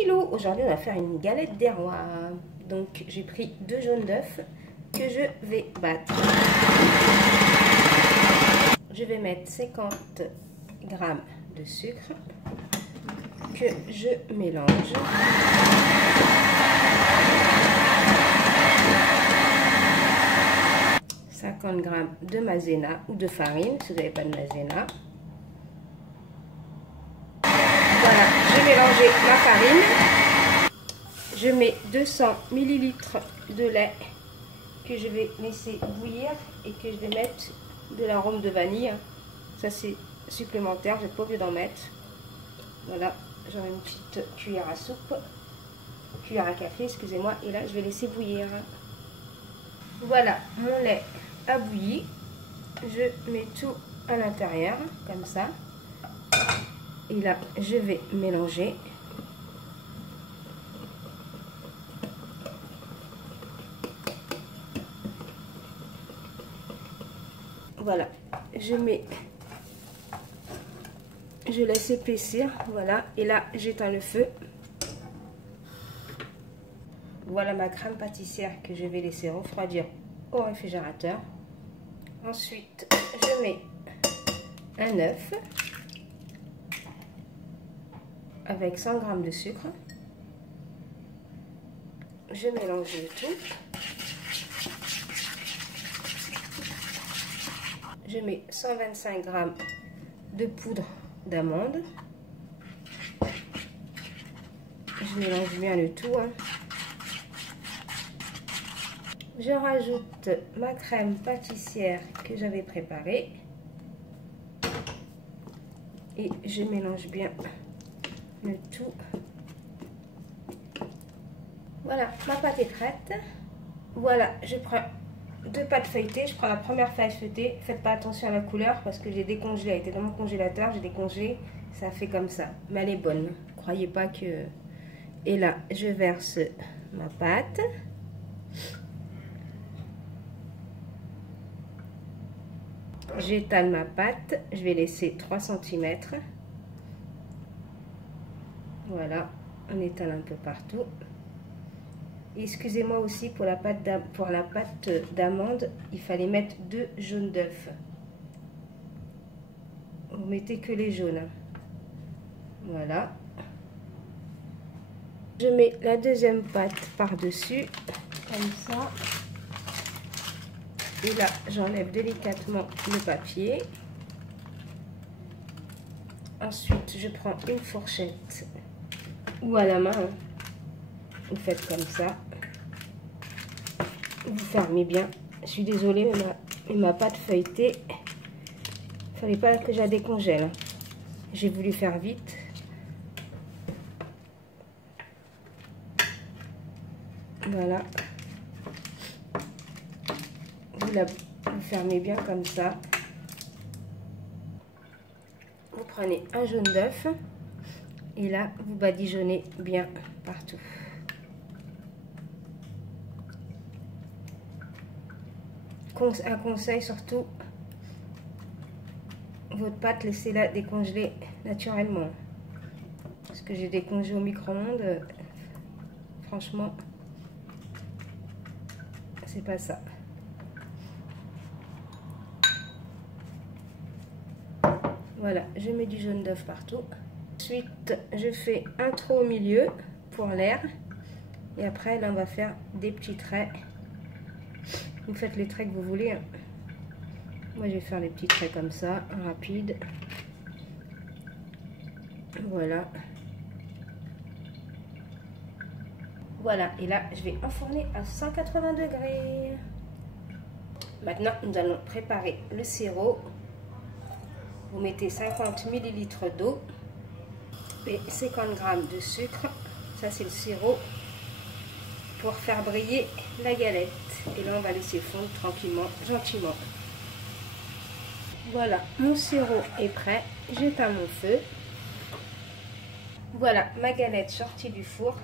Hello, aujourd'hui on va faire une galette des rois. Donc j'ai pris 2 jaunes d'œufs que je vais battre. Je vais mettre 50 g de sucre que je mélange. « 50 g de maïzena ou de farine si vous n'avez pas de maïzena. » Voilà, j'ai mélangé ma farine. Je mets 200 ml de lait que je vais laisser bouillir et que je vais mettre de l'arôme de vanille. Ça c'est supplémentaire, je n'ai pas oublié d'en mettre. Voilà, j'en ai une petite cuillère à soupe, cuillère à café, excusez-moi. Et là je vais laisser bouillir. Voilà, mon lait a bouilli. Je mets tout à l'intérieur comme ça. Et là, je vais mélanger. Voilà, je laisse épaissir, voilà, et là, j'éteins le feu. Voilà ma crème pâtissière que je vais laisser refroidir au réfrigérateur. Ensuite, je mets un œuf avec 100 g de sucre. Je mélange le tout. Je mets 125 g de poudre d'amande. Je mélange bien le tout. Je rajoute ma crème pâtissière que j'avais préparée. Et je mélange bien le tout. Voilà, ma pâte est prête. Voilà, je prends 2 pâtes feuilletées. Je prends la première pâte feuilletée. Faites pas attention à la couleur parce que j'ai décongelé. Elle était dans mon congélateur, j'ai décongelé. Ça fait comme ça. Mais elle est bonne. Croyez pas que... Et là, je verse ma pâte. J'étale ma pâte. Je vais laisser 3 cm. Voilà, on étale un peu partout. Excusez-moi aussi pour la pâte d'amande, il fallait mettre 2 jaunes d'œufs. Vous mettez que les jaunes. Voilà. Je mets la deuxième pâte par-dessus, comme ça. Et là, j'enlève délicatement le papier. Ensuite, je prends une fourchette ou à la main. Vous faites comme ça. Vous fermez bien. Je suis désolée, mais ma pâte feuilletée, il fallait pas que je la décongèle. J'ai voulu faire vite. Voilà. Vous fermez bien comme ça. Vous prenez un jaune d'œuf et là, vous badigeonnez bien partout. Un conseil surtout, votre pâte, laissez-la décongeler naturellement. Parce que j'ai décongelé au micro-ondes, franchement, c'est pas ça. Voilà, je mets du jaune d'œuf partout. Ensuite, je fais un trou au milieu pour l'air. Et après, là, on va faire des petits traits. Vous faites les traits que vous voulez. Moi, je vais faire les petits traits comme ça, rapide. Voilà. Voilà, et là, je vais enfourner à 180 degrés. Maintenant, nous allons préparer le sirop. Vous mettez 50 ml d'eau et 50 g de sucre. Ça, c'est le sirop pour faire briller la galette. Et là, on va laisser fondre tranquillement, gentiment. Voilà, mon sirop est prêt. J'éteins mon feu. Voilà, ma galette sortie du four.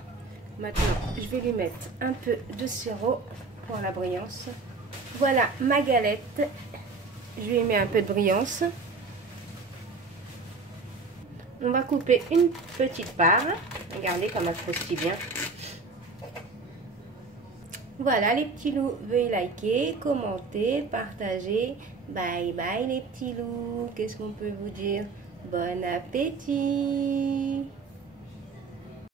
Maintenant, je vais lui mettre un peu de sirop pour la brillance. Voilà ma galette. Je lui mets un peu de brillance. On va couper une petite part. Regardez comme elle croustille bien. Voilà les petits loups. Veuillez liker, commenter, partager. Bye bye les petits loups. Qu'est-ce qu'on peut vous dire? Bon appétit!